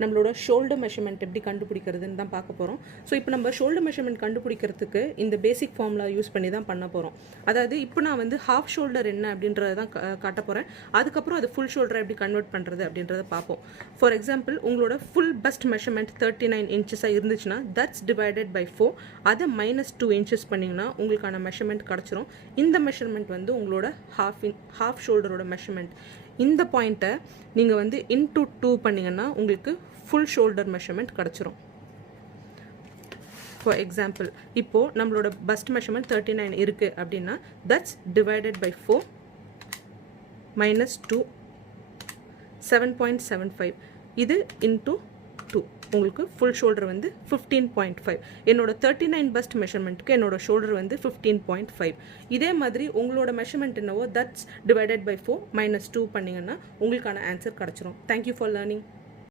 நம்மளோட shoulder measurement எப்படி கண்டுபிடிக்கிறதுன்னு தான் பார்க்க போகிறோம். ஸோ இப்போ நம்ம ஷோல்டர் மெஷர்மெண்ட் கண்டுபிடிக்கிறதுக்கு இந்த பேசிக் ஃபார்முலா யூஸ் பண்ணி தான் பண்ண போகிறோம். அதாவது இப்போ நான் வந்து ஹாஃப் ஷோல்டர் என்ன அப்படின்றத தான் காட்ட போகிறேன். அதுக்கப்புறம் அது ஃபுல் ஷோல்டரை எப்படி கன்வெர்ட் பண்ணுறது அப்படின்றத பார்ப்போம். ஃபார் எக்ஸாம்பிள், உங்களோட ஃபுல் பஸ்ட் மெஷர்மெண்ட் 39 இன்ச்சஸாக இருந்துச்சுன்னா தட்ஸ் டிவைடட் பை 4. அதை -2 இன்ச்சஸ் பண்ணிங்கன்னா உங்களுக்கான மெஷர்மெண்ட் கிடச்சிரும். இந்த மெஷர்மெண்ட் வந்து உங்களோட ஹாஃப் ஷோல்டரோட மெஷர்மெண்ட். இந்த பாயிண்ட்டை நீங்கள் வந்து இன்டூ 2 பண்ணிங்கன்னா உங்களுக்கு ஃபுல் ஷோல்டர் மெஷர்மெண்ட் கிடச்சிரும். ஃபார் எக்ஸாம்பிள், இப்போது நம்மளோட பஸ்ட் மெஷர்மெண்ட் 39 இருக்குது அப்படின்னா தட்ஸ் டிவைடட் பை 4 -2 7.75. இது இன்டூ 2 உங்களுக்கு ஃபுல் ஷோல்டர் வந்து 15.5. என்னோட 39 பஸ்ட் மெஷர்மெண்ட்டுக்கு என்னோட ஷோல்டர் வந்து 15.5. இதே மாதிரி உங்களோட மெஷர்மெண்ட் என்னவோ தட்ஸ் டிவைடட் பை 4 -2 பண்ணிங்கன்னா உங்களுக்கான ஆன்சர் கிடச்சிரும். Thank you for learning.